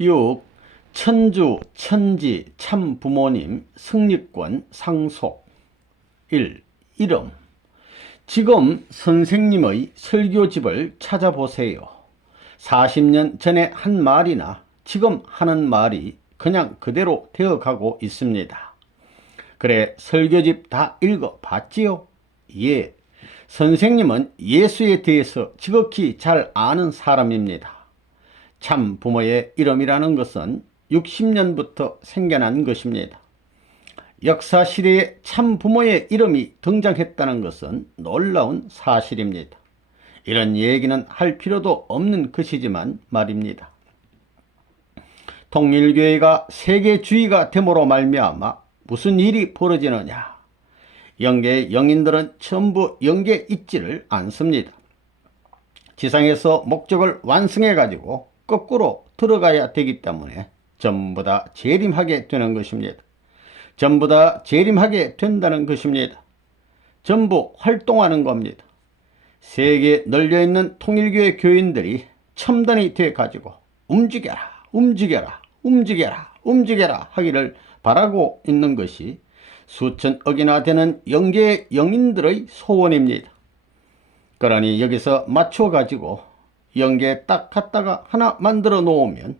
6. 천주, 천지, 참 부모님, 승리권, 상속. 1. 이름. 지금 선생님의 설교집을 찾아보세요. 40년 전에 한 말이나 지금 하는 말이 그냥 그대로 되어가고 있습니다. 그래, 설교집 다 읽어봤지요? 예. 선생님은 예수에 대해서 지극히 잘 아는 사람입니다. 참 부모의 이름이라는 것은 60년부터 생겨난 것입니다. 역사시대에 참 부모의 이름이 등장했다는 것은 놀라운 사실입니다. 이런 얘기는 할 필요도 없는 것이지만 말입니다. 통일교회가 세계주의가 됨으로 말미암아 무슨 일이 벌어지느냐? 영계의 영인들은 전부 영계에 있지를 않습니다. 지상에서 목적을 완성해가지고 거꾸로 들어가야 되기 때문에 전부 다 재림하게 되는 것입니다. 전부 다 재림하게 된다는 것입니다. 전부 활동하는 겁니다. 세계에 널려있는 통일교회 교인들이 첨단이 돼가지고 움직여라, 움직여라, 움직여라, 움직여라 하기를 바라고 있는 것이 수천억이나 되는 영계의 영인들의 소원입니다. 그러니 여기서 맞춰가지고 영계에 딱 갖다가 하나 만들어 놓으면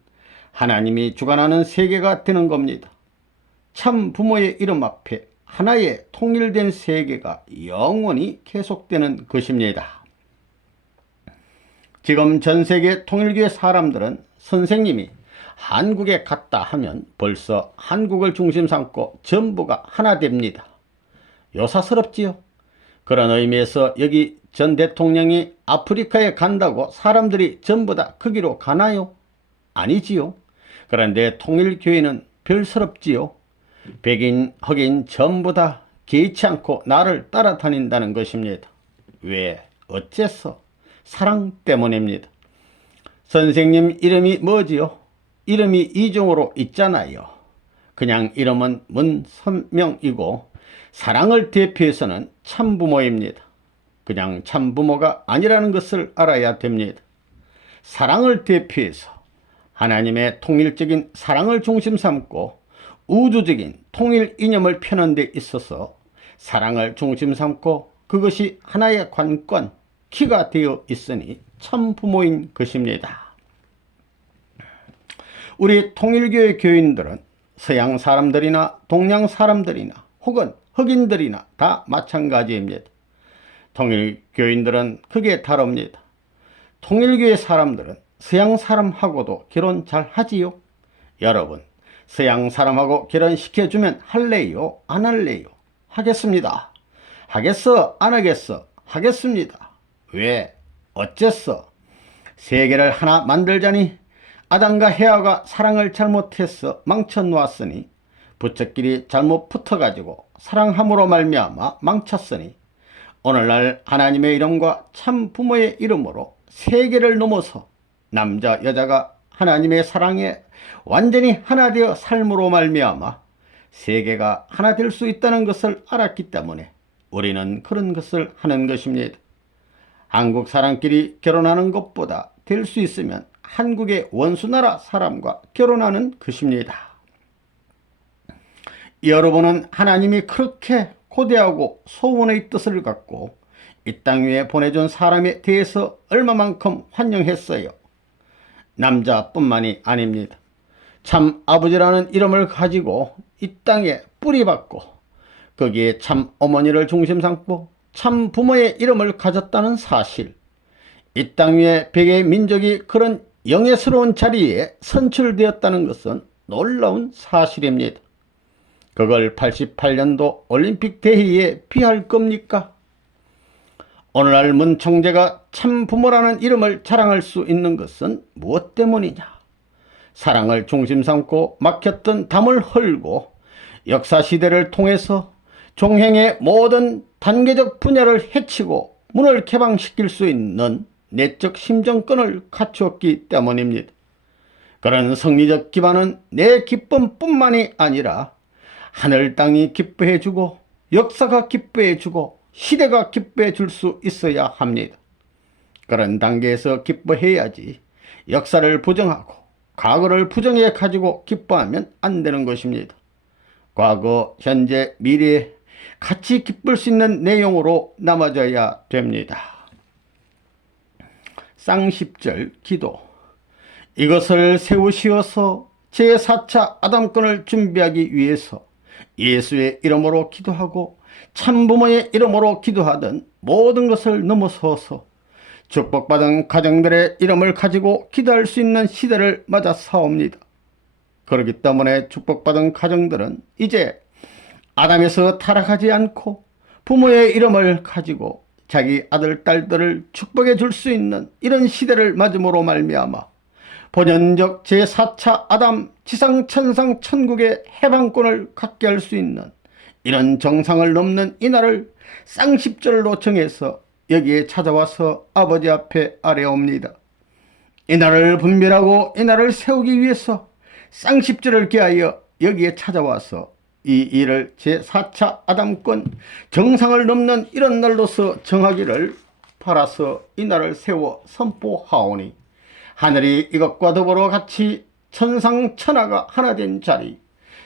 하나님이 주관하는 세계가 되는 겁니다. 참 부모의 이름 앞에 하나의 통일된 세계가 영원히 계속되는 것입니다. 지금 전 세계 통일교회 사람들은 선생님이 한국에 갔다 하면 벌써 한국을 중심 삼고 전부가 하나 됩니다. 요사스럽지요? 그런 의미에서 여기 전 대통령이 아프리카에 간다고 사람들이 전부 다 거기로 가나요? 아니지요. 그런데 통일교회는 별스럽지요. 백인, 흑인 전부 다 개의치 않고 나를 따라다닌다는 것입니다. 왜? 어째서? 사랑 때문입니다. 선생님 이름이 뭐지요? 이름이 이중으로 있잖아요. 그냥 이름은 문선명이고 사랑을 대표해서는 참부모입니다. 그냥 참부모가 아니라는 것을 알아야 됩니다. 사랑을 대표해서 하나님의 통일적인 사랑을 중심 삼고 우주적인 통일 이념을 펴는 데 있어서 사랑을 중심 삼고 그것이 하나의 관건, 키가 되어 있으니 참부모인 것입니다. 우리 통일교회 교인들은 서양 사람들이나 동양 사람들이나 혹은 흑인들이나 다 마찬가지입니다. 통일교인들은 크게 다릅니다. 통일교회 사람들은 서양 사람하고도 결혼 잘 하지요? 여러분, 서양 사람하고 결혼시켜주면 할래요? 안 할래요? 하겠습니다. 하겠어? 안 하겠어? 하겠습니다. 왜? 어째서? 세계를 하나 만들자니 아담과 헤아가 사랑을 잘못해서 망쳐놓았으니 부처끼리 잘못 붙어가지고 사랑함으로 말미암아 망쳤으니 오늘날 하나님의 이름과 참 부모의 이름으로 세계를 넘어서 남자 여자가 하나님의 사랑에 완전히 하나 되어 삶으로 말미암아 세계가 하나 될 수 있다는 것을 알았기 때문에 우리는 그런 것을 하는 것입니다. 한국 사람끼리 결혼하는 것보다 될 수 있으면 한국의 원수나라 사람과 결혼하는 것입니다. 여러분은 하나님이 그렇게 고대하고 소원의 뜻을 갖고 이 땅 위에 보내준 사람에 대해서 얼마만큼 환영했어요. 남자뿐만이 아닙니다. 참 아버지라는 이름을 가지고 이 땅에 뿌리박고 거기에 참 어머니를 중심 삼고 참 부모의 이름을 가졌다는 사실, 이 땅 위에 백의 민족이 그런 영예스러운 자리에 선출되었다는 것은 놀라운 사실입니다. 그걸 88년도 올림픽 대회에 비할 겁니까? 오늘날 문 총재가 참 부모라는 이름을 자랑할 수 있는 것은 무엇 때문이냐? 사랑을 중심 삼고 막혔던 담을 헐고 역사시대를 통해서 종행의 모든 단계적 분야를 해치고 문을 개방시킬 수 있는 내적 심정권을 갖추었기 때문입니다. 그런 성리적 기반은 내 기쁨뿐만이 아니라 하늘 땅이 기뻐해주고 역사가 기뻐해주고 시대가 기뻐해 줄 수 있어야 합니다. 그런 단계에서 기뻐해야지 역사를 부정하고 과거를 부정해 가지고 기뻐하면 안 되는 것입니다. 과거, 현재, 미래에 같이 기쁠 수 있는 내용으로 남아져야 됩니다. 쌍십절 기도. 이것을 세우시어서 제4차 아담권을 준비하기 위해서 예수의 이름으로 기도하고 참부모의 이름으로 기도하던 모든 것을 넘어서서 축복받은 가정들의 이름을 가지고 기도할 수 있는 시대를 맞아 사옵니다. 그렇기 때문에 축복받은 가정들은 이제 아담에서 타락하지 않고 부모의 이름을 가지고 자기 아들, 딸들을 축복해 줄 수 있는 이런 시대를 맞음으로 말미암아 본연적 제4차 아담 지상천상 천국의 해방권을 갖게 할 수 있는 이런 정상을 넘는 이날을 쌍십절로 정해서 여기에 찾아와서 아버지 앞에 아뢰옵니다. 이날을 분별하고 이날을 세우기 위해서 쌍십절을 기하여 여기에 찾아와서 이 일을 제4차 아담권 정상을 넘는 이런 날로서 정하기를 바라서 이날을 세워 선포하오니 하늘이 이것과 더불어 같이 천상천하가 하나 된 자리,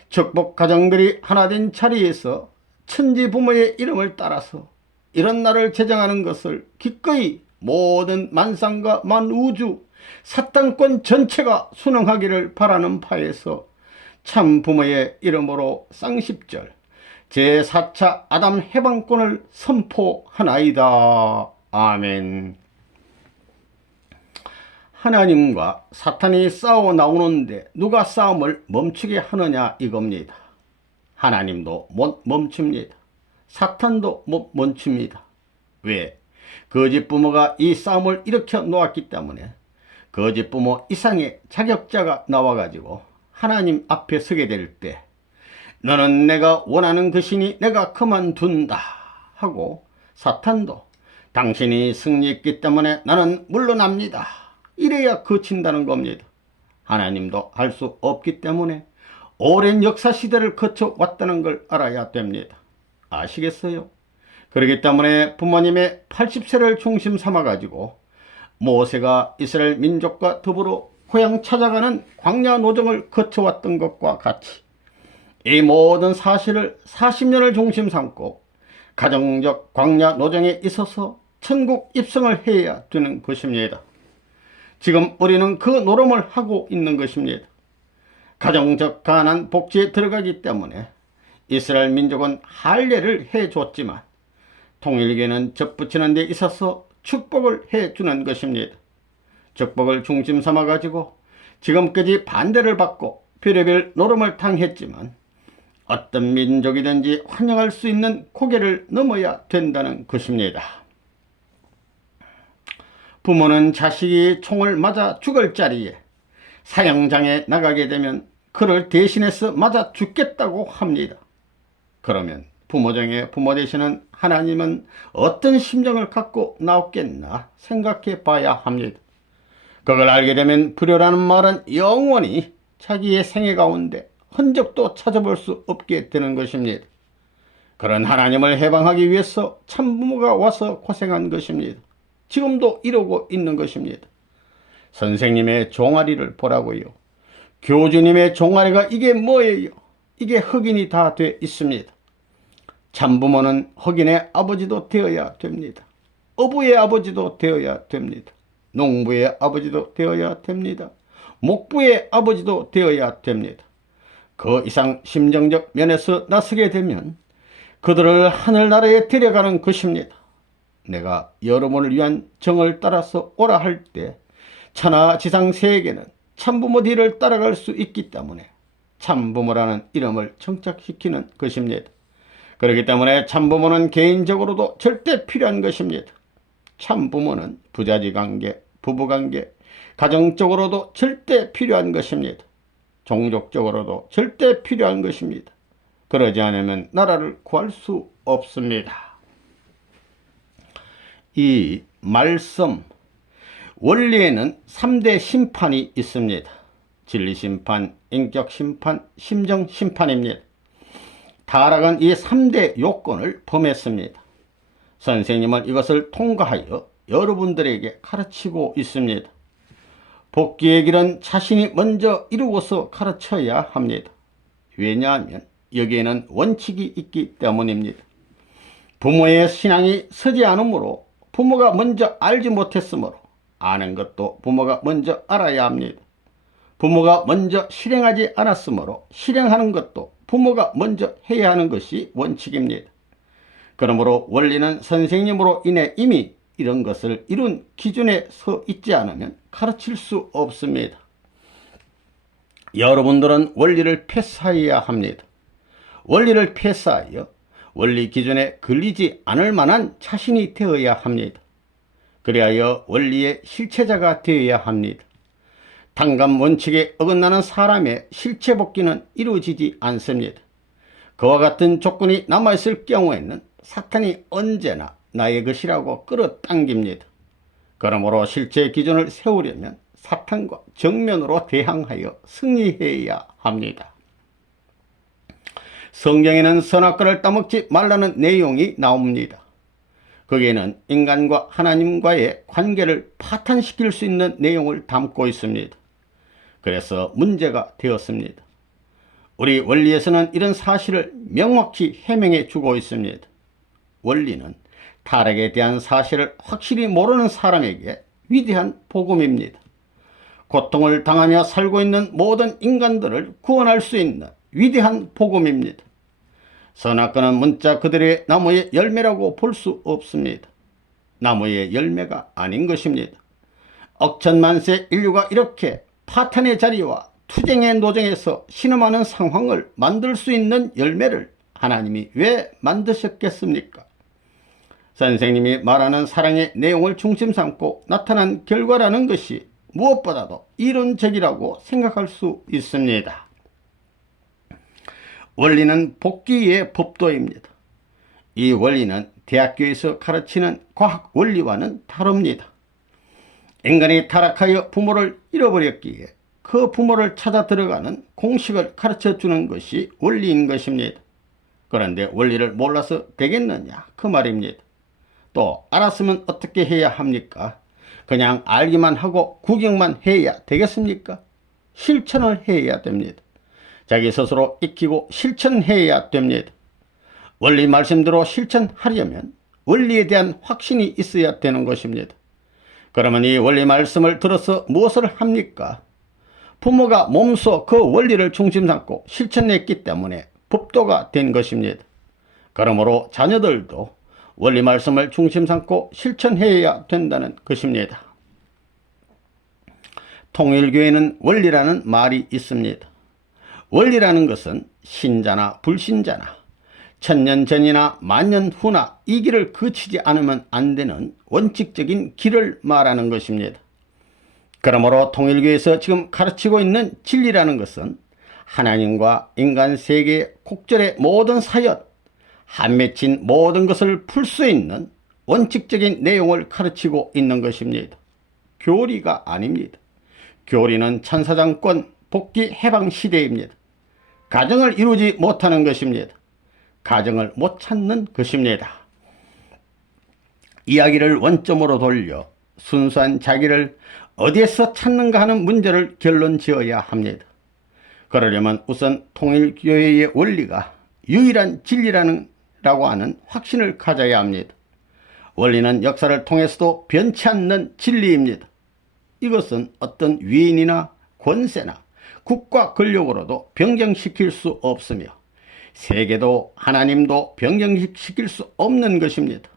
축복 가정들이 하나 된 자리에서 천지 부모의 이름을 따라서 이런 날을 제정하는 것을 기꺼이 모든 만상과 만우주 사탄권 전체가 순응하기를 바라는 바에서 참 부모의 이름으로 쌍십절 제4차 아담 해방권을 선포하나이다. 아멘. 하나님과 사탄이 싸워 나오는데 누가 싸움을 멈추게 하느냐 이겁니다. 하나님도 못 멈춥니다. 사탄도 못 멈춥니다. 왜? 거짓 부모가 이 싸움을 일으켜 놓았기 때문에 거짓 부모 이상의 자격자가 나와가지고 하나님 앞에 서게 될 때 너는 내가 원하는 것이니 내가 그만둔다 하고 사탄도 당신이 승리했기 때문에 나는 물러납니다. 이래야 그친다는 겁니다. 하나님도 할 수 없기 때문에 오랜 역사 시대를 거쳐왔다는 걸 알아야 됩니다. 아시겠어요? 그렇기 때문에 부모님의 80세를 중심 삼아가지고 모세가 이스라엘 민족과 더불어 고향 찾아가는 광야 노정을 거쳐왔던 것과 같이 이 모든 사실을 40년을 중심 삼고 가정적 광야 노정에 있어서 천국 입성을 해야 되는 것입니다. 지금 우리는 그 노름을 하고 있는 것입니다. 가정적 가난 복지에 들어가기 때문에 이스라엘 민족은 할례를 해줬지만 통일교는 접붙이는 데 있어서 축복을 해주는 것입니다. 축복을 중심 삼아가지고 지금까지 반대를 받고 별의별 노름을 당했지만 어떤 민족이든지 환영할 수 있는 고개를 넘어야 된다는 것입니다. 부모는 자식이 총을 맞아 죽을 자리에 사형장에 나가게 되면 그를 대신해서 맞아 죽겠다고 합니다. 그러면 부모 중에 부모 되시는 하나님은 어떤 심정을 갖고 나왔겠나 생각해 봐야 합니다. 그걸 알게 되면 불효라는 말은 영원히 자기의 생애 가운데 흔적도 찾아볼 수 없게 되는 것입니다. 그런 하나님을 해방하기 위해서 참부모가 와서 고생한 것입니다. 지금도 이러고 있는 것입니다. 선생님의 종아리를 보라고요. 교주님의 종아리가 이게 뭐예요? 이게 흑인이 다 돼 있습니다. 참부모는 흑인의 아버지도 되어야 됩니다. 어부의 아버지도 되어야 됩니다. 농부의 아버지도 되어야 됩니다. 목부의 아버지도 되어야 됩니다. 그 이상 심정적 면에서 나서게 되면 그들을 하늘나라에 데려가는 것입니다. 내가 여러분을 위한 정을 따라서 오라 할 때 천하 지상 세계는 참부모 뒤를 따라갈 수 있기 때문에 참부모라는 이름을 정착시키는 것입니다. 그렇기 때문에 참부모는 개인적으로도 절대 필요한 것입니다. 참부모는 부자지 관계, 부부관계, 가정적으로도 절대 필요한 것입니다. 종족적으로도 절대 필요한 것입니다. 그러지 않으면 나라를 구할 수 없습니다. 이 말씀 원리에는 3대 심판이 있습니다. 진리심판, 인격심판, 심정심판입니다. 타락은 이 3대 요건을 범했습니다. 선생님은 이것을 통과하여 여러분들에게 가르치고 있습니다. 복귀의 길은 자신이 먼저 이루고서 가르쳐야 합니다. 왜냐하면 여기에는 원칙이 있기 때문입니다. 부모의 신앙이 서지 않으므로 부모가 먼저 알지 못했으므로 아는 것도 부모가 먼저 알아야 합니다. 부모가 먼저 실행하지 않았으므로 실행하는 것도 부모가 먼저 해야 하는 것이 원칙입니다. 그러므로 원리는 선생님으로 인해 이미 이런 것을 이룬 기준에 서 있지 않으면 가르칠 수 없습니다. 여러분들은 원리를 패스해야 합니다. 원리를 패스하여 원리 기준에 걸리지 않을 만한 자신이 되어야 합니다. 그리하여 원리의 실체자가 되어야 합니다. 당감 원칙에 어긋나는 사람의 실체 복귀는 이루어지지 않습니다. 그와 같은 조건이 남아있을 경우에는 사탄이 언제나 나의 것이라고 끌어당깁니다. 그러므로 실제 기준을 세우려면 사탄과 정면으로 대항하여 승리해야 합니다. 성경에는 선악과를 따먹지 말라는 내용이 나옵니다. 거기에는 인간과 하나님과의 관계를 파탄시킬 수 있는 내용을 담고 있습니다. 그래서 문제가 되었습니다. 우리 원리에서는 이런 사실을 명확히 해명해 주고 있습니다. 원리는 타락에 대한 사실을 확실히 모르는 사람에게 위대한 복음입니다. 고통을 당하며 살고 있는 모든 인간들을 구원할 수 있는 위대한 복음입니다. 선악과는 문자 그대로의 나무의 열매라고 볼 수 없습니다. 나무의 열매가 아닌 것입니다. 억천만세 인류가 이렇게 파탄의 자리와 투쟁의 노정에서 신음하는 상황을 만들 수 있는 열매를 하나님이 왜 만드셨겠습니까? 선생님이 말하는 사랑의 내용을 중심 삼고 나타난 결과라는 것이 무엇보다도 이론적이라고 생각할 수 있습니다. 원리는 복귀의 법도입니다. 이 원리는 대학교에서 가르치는 과학 원리와는 다릅니다. 인간이 타락하여 부모를 잃어버렸기에 그 부모를 찾아 들어가는 공식을 가르쳐주는 것이 원리인 것입니다. 그런데 원리를 몰라서 되겠느냐 그 말입니다. 또 알았으면 어떻게 해야 합니까? 그냥 알기만 하고 구경만 해야 되겠습니까? 실천을 해야 됩니다. 자기 스스로 익히고 실천해야 됩니다. 원리 말씀대로 실천하려면 원리에 대한 확신이 있어야 되는 것입니다. 그러면 이 원리 말씀을 들어서 무엇을 합니까? 부모가 몸소 그 원리를 중심 삼고 실천했기 때문에 법도가 된 것입니다. 그러므로 자녀들도 원리 말씀을 중심 삼고 실천해야 된다는 것입니다. 통일교회는 원리라는 말이 있습니다. 원리라는 것은 신자나 불신자나 천년 전이나 만년 후나 이 길을 거치지 않으면 안 되는 원칙적인 길을 말하는 것입니다. 그러므로 통일교에서 지금 가르치고 있는 진리라는 것은 하나님과 인간 세계의 곡절의 모든 사연, 한 맺힌 모든 것을 풀 수 있는 원칙적인 내용을 가르치고 있는 것입니다. 교리가 아닙니다. 교리는 천사장권 복귀 해방 시대입니다. 가정을 이루지 못하는 것입니다. 가정을 못 찾는 것입니다. 이야기를 원점으로 돌려 순수한 자기를 어디에서 찾는가 하는 문제를 결론 지어야 합니다. 그러려면 우선 통일교회의 원리가 유일한 진리라고 하는 확신을 가져야 합니다. 원리는 역사를 통해서도 변치 않는 진리입니다. 이것은 어떤 위인이나 권세나 국가 권력으로도 변경시킬 수 없으며 세계도 하나님도 변경시킬 수 없는 것입니다.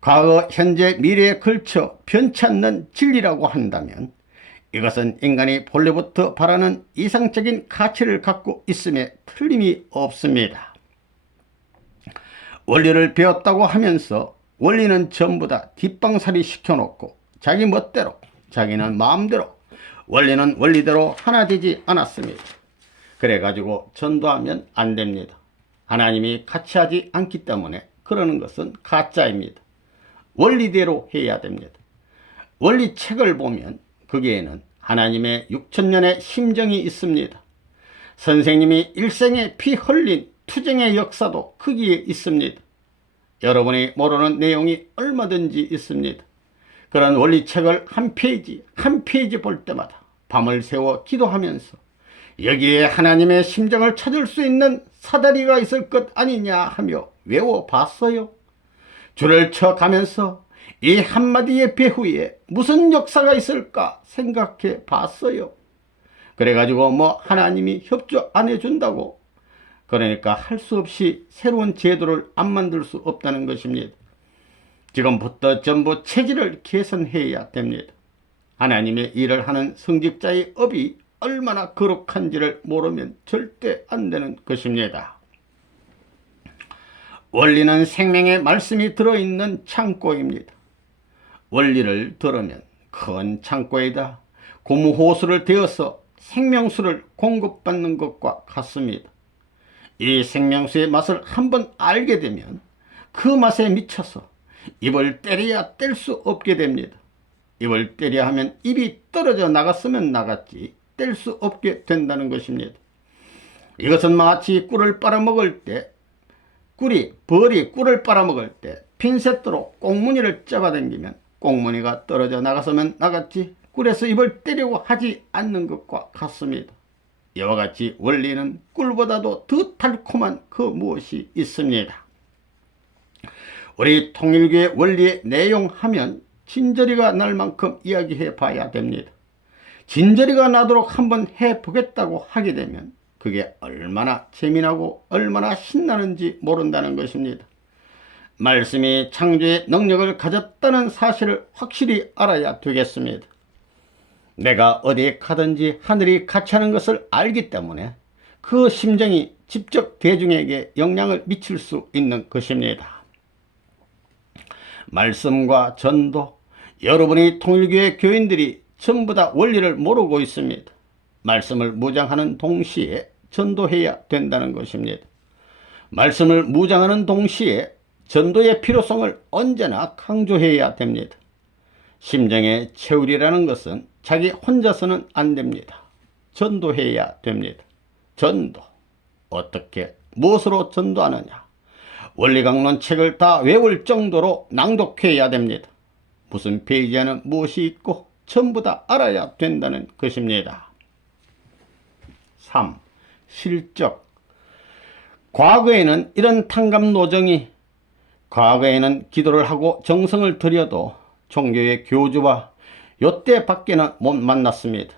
과거, 현재, 미래에 걸쳐 변치 않는 진리라고 한다면 이것은 인간이 본래부터 바라는 이상적인 가치를 갖고 있음에 틀림이 없습니다. 원리를 배웠다고 하면서 원리는 전부 다 뒷방살이 시켜놓고 자기 멋대로 자기는 마음대로 원리는 원리대로 하나 되지 않았습니다. 그래가지고 전도하면 안 됩니다. 하나님이 같이 하지 않기 때문에 그러는 것은 가짜입니다. 원리대로 해야 됩니다. 원리책을 보면 거기에는 하나님의 6천년의 심정이 있습니다. 선생님이 일생에 피 흘린 투쟁의 역사도 거기에 있습니다. 여러분이 모르는 내용이 얼마든지 있습니다. 그런 원리책을 한 페이지 한 페이지 볼 때마다 밤을 새워 기도하면서 여기에 하나님의 심정을 찾을 수 있는 사다리가 있을 것 아니냐 하며 외워봤어요. 줄을 쳐가면서 이 한마디의 배후에 무슨 역사가 있을까 생각해 봤어요. 그래가지고 하나님이 협조 안 해준다고, 그러니까 할 수 없이 새로운 제도를 안 만들 수 없다는 것입니다. 지금부터 전부 체질을 개선해야 됩니다. 하나님의 일을 하는 성직자의 업이 얼마나 거룩한지를 모르면 절대 안 되는 것입니다. 원리는 생명의 말씀이 들어있는 창고입니다. 원리를 들으면 큰 창고에다 고무호수를 대어서 생명수를 공급받는 것과 같습니다. 이 생명수의 맛을 한번 알게 되면 그 맛에 미쳐서 입을 때려야 뗄 수 없게 됩니다. 입을 때려 하면 입이 떨어져 나갔으면 나갔지 뗄 수 없게 된다는 것입니다. 이것은 마치 꿀을 빨아먹을 때 벌이 꿀을 빨아먹을 때 핀셋으로 꽁무니를 잡아당기면 꽁무니가 떨어져 나갔으면 나갔지 꿀에서 입을 떼려고 하지 않는 것과 같습니다. 이와 같이 원리는 꿀보다도 더 달콤한 그 무엇이 있습니다. 우리 통일교의 원리의 내용 하면 진저리가 날 만큼 이야기해 봐야 됩니다. 진저리가 나도록 한번 해보겠다고 하게 되면 그게 얼마나 재미나고 얼마나 신나는지 모른다는 것입니다. 말씀이 창조의 능력을 가졌다는 사실을 확실히 알아야 되겠습니다. 내가 어디에 가든지 하늘이 같이 하는 것을 알기 때문에 그 심정이 직접 대중에게 영향을 미칠 수 있는 것입니다. 말씀과 전도, 여러분이 통일교회 교인들이 전부 다 원리를 모르고 있습니다. 말씀을 무장하는 동시에 전도해야 된다는 것입니다. 말씀을 무장하는 동시에 전도의 필요성을 언제나 강조해야 됩니다. 심정의 채울이라는 것은 자기 혼자서는 안 됩니다. 전도해야 됩니다. 전도. 어떻게, 무엇으로 전도하느냐? 원리강론 책을 다 외울 정도로 낭독해야 됩니다. 무슨 페이지에는 무엇이 있고 전부 다 알아야 된다는 것입니다. 3. 실적. 과거에는 이런 탕감노정이, 과거에는 기도를 하고 정성을 들여도 종교의 교주와 요때 밖에는 못 만났습니다.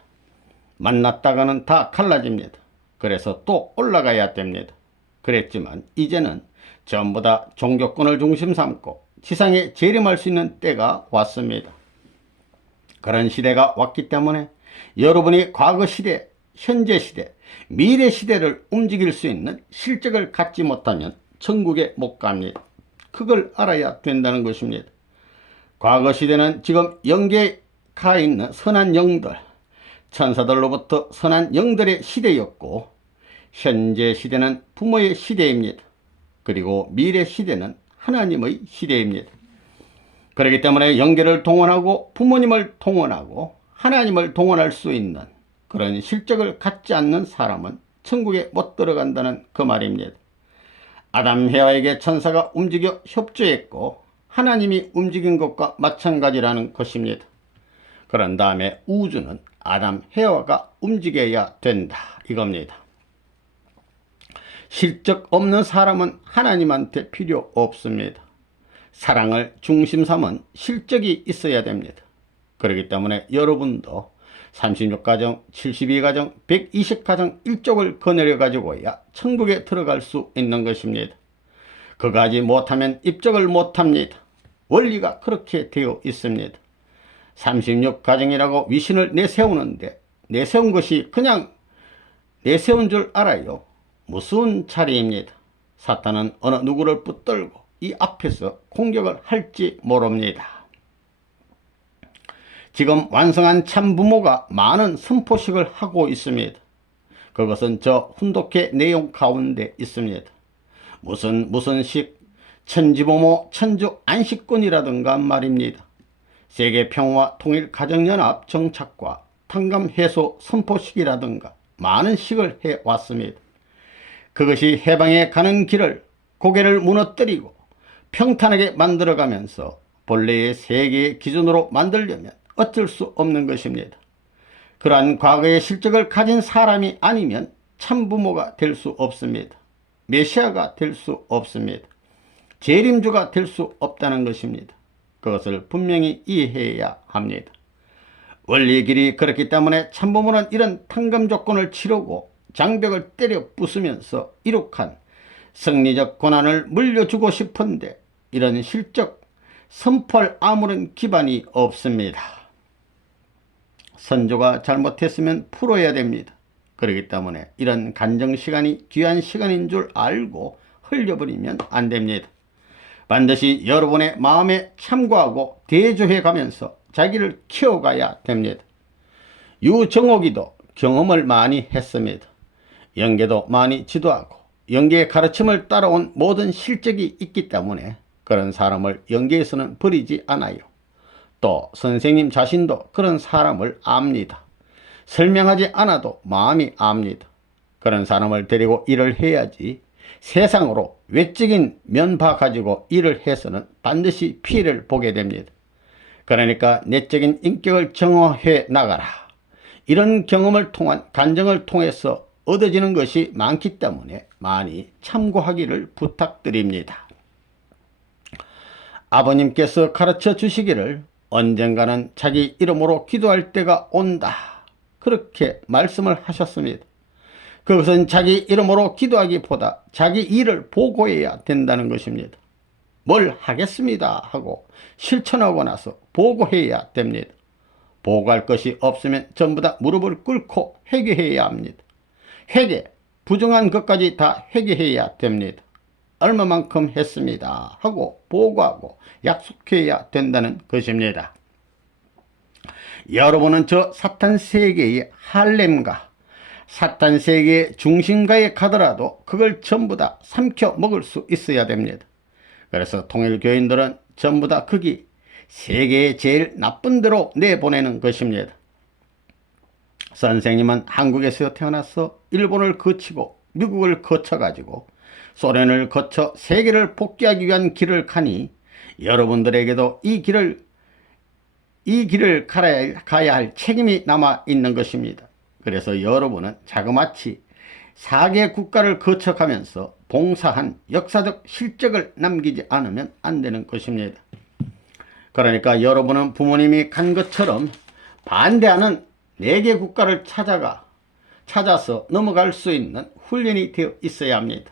만났다가는 다 갈라집니다. 그래서 또 올라가야 됩니다. 그랬지만 이제는 전부 다 종교권을 중심 삼고 지상에 재림할 수 있는 때가 왔습니다. 그런 시대가 왔기 때문에 여러분이 과거 시대, 현재 시대, 미래 시대를 움직일 수 있는 실적을 갖지 못하면 천국에 못 갑니다. 그걸 알아야 된다는 것입니다. 과거 시대는 지금 영계에 가 있는 선한 영들, 천사들로부터 선한 영들의 시대였고, 현재 시대는 부모의 시대입니다. 그리고 미래 시대는 하나님의 시대입니다. 그렇기 때문에 영계를 동원하고 부모님을 동원하고 하나님을 동원할 수 있는 그런 실적을 갖지 않는 사람은 천국에 못 들어간다는 그 말입니다. 아담 해와에게 천사가 움직여 협조했고 하나님이 움직인 것과 마찬가지라는 것입니다. 그런 다음에 우주는 아담 해와가 움직여야 된다 이겁니다. 실적 없는 사람은 하나님한테 필요 없습니다. 사랑을 중심 삼은 실적이 있어야 됩니다. 그렇기 때문에 여러분도 36가정, 72가정, 120가정 일족을 거느려 가지고야 천국에 들어갈 수 있는 것입니다. 그가지 못하면 입적을 못합니다. 원리가 그렇게 되어 있습니다. 36가정이라고 위신을 내세우는데 내세운 것이 그냥 내세운 줄 알아요. 무슨 차례입니다. 사탄은 어느 누구를 붙들고 이 앞에서 공격을 할지 모릅니다. 지금 완성한 참부모가 많은 선포식을 하고 있습니다. 그것은 저 훈독회 내용 가운데 있습니다. 무슨 식, 천지부모 천주 안식권이라든가 말입니다. 세계평화 통일가정연합 정착과 탕감해소 선포식이라든가 많은 식을 해왔습니다. 그것이 해방에 가는 길을 고개를 무너뜨리고 평탄하게 만들어가면서 본래의 세계의 기준으로 만들려면 어쩔 수 없는 것입니다. 그러한 과거의 실적을 가진 사람이 아니면 참부모가 될 수 없습니다. 메시아가 될 수 없습니다. 재림주가 될 수 없다는 것입니다. 그것을 분명히 이해해야 합니다. 원리의 길이 그렇기 때문에 참부모는 이런 탕감 조건을 치르고 장벽을 때려 부수면서 이룩한 성리적 권한을 물려주고 싶은데 이런 실적 선포할 아무런 기반이 없습니다. 선조가 잘못했으면 풀어야 됩니다. 그렇기 때문에 이런 간정시간이 귀한 시간인 줄 알고 흘려버리면 안 됩니다. 반드시 여러분의 마음에 참고하고 대조해 가면서 자기를 키워가야 됩니다. 유정옥이도 경험을 많이 했습니다. 영계도 많이 지도하고 영계의 가르침을 따라온 모든 실적이 있기 때문에 그런 사람을 영계에서는 버리지 않아요. 또 선생님 자신도 그런 사람을 압니다. 설명하지 않아도 마음이 압니다. 그런 사람을 데리고 일을 해야지 세상으로 외적인 면바 가지고 일을 해서는 반드시 피해를 보게 됩니다. 그러니까 내적인 인격을 정화해 나가라. 이런 경험을 통한 간정을 통해서 얻어지는 것이 많기 때문에 많이 참고하기를 부탁드립니다. 아버님께서 가르쳐 주시기를 언젠가는 자기 이름으로 기도할 때가 온다. 그렇게 말씀을 하셨습니다. 그것은 자기 이름으로 기도하기보다 자기 일을 보고해야 된다는 것입니다. 뭘 하겠습니다 하고 실천하고 나서 보고해야 됩니다. 보고할 것이 없으면 전부 다 무릎을 꿇고 회개해야 합니다. 회개, 부정한 것까지 다 회개해야 됩니다. 얼마만큼 했습니다 하고 보고하고 약속해야 된다는 것입니다. 여러분은 저 사탄 세계의 할렘과 사탄 세계의 중심가에 가더라도 그걸 전부 다 삼켜 먹을 수 있어야 됩니다. 그래서 통일교인들은 전부 다 거기 세계의 제일 나쁜 데로 내보내는 것입니다. 선생님은 한국에서 태어나서 일본을 거치고 미국을 거쳐가지고 소련을 거쳐 세계를 복귀하기 위한 길을 가니 여러분들에게도 이 길을 가야 할 책임이 남아 있는 것입니다. 그래서 여러분은 자그마치 4개 국가를 거쳐가면서 봉사한 역사적 실적을 남기지 않으면 안 되는 것입니다. 그러니까 여러분은 부모님이 간 것처럼 반대하는 4개 국가를 찾아서 넘어갈 수 있는 훈련이 되어 있어야 합니다.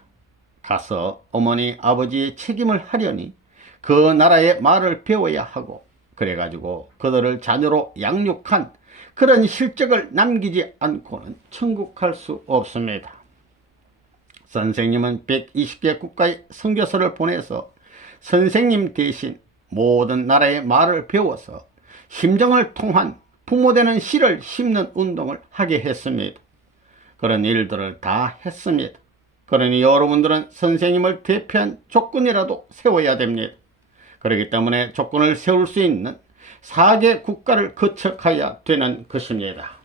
가서 어머니 아버지의 책임을 하려니 그 나라의 말을 배워야 하고 그래가지고 그들을 자녀로 양육한 그런 실적을 남기지 않고는 천국 갈 수 없습니다. 선생님은 120개 국가의 선교사를 보내서 선생님 대신 모든 나라의 말을 배워서 심정을 통한 부모되는 씨를 심는 운동을 하게 했습니다. 그런 일들을 다 했습니다. 그러니 여러분들은 선생님을 대표한 조건이라도 세워야 됩니다. 그렇기 때문에 조건을 세울 수 있는 4개 국가를 거쳐가야 되는 것입니다.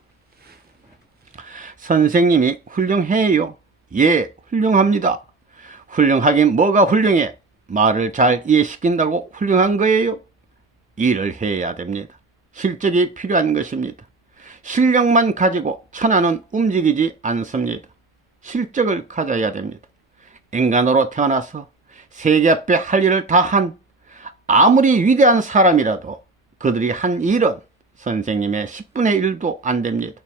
선생님이 훌륭해요? 예, 훌륭합니다. 훌륭하긴 뭐가 훌륭해? 말을 잘 이해시킨다고 훌륭한 거예요? 일을 해야 됩니다. 실적이 필요한 것입니다. 실력만 가지고 천하는 움직이지 않습니다. 실적을 가져야 됩니다. 인간으로 태어나서 세계 앞에 할 일을 다 한 아무리 위대한 사람이라도 그들이 한 일은 선생님의 10분의 1도 안 됩니다.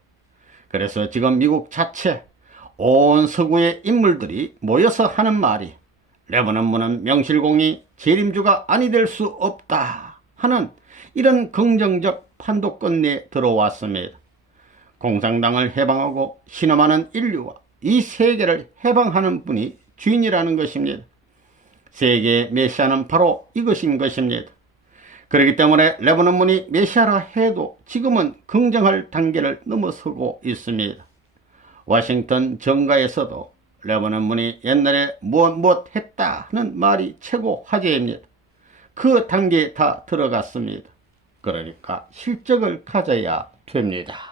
그래서 지금 미국 자체 온 서구의 인물들이 모여서 하는 말이 레바논문은 명실공히 재림주가 아니 될 수 없다 하는 이런 긍정적 판도권 내에 들어왔습니다. 공산당을 해방하고 신음하는 인류와 이 세계를 해방하는 분이 주인이라는 것입니다. 세계의 메시아는 바로 이것인 것입니다. 그렇기 때문에 레바논문이 메시아라 해도 지금은 긍정할 단계를 넘어서고 있습니다. 워싱턴 정가에서도 레바논문이 옛날에 무엇 했다는 말이 최고 화제입니다. 그 단계에 다 들어갔습니다. 그러니까 실적을 가져야 됩니다.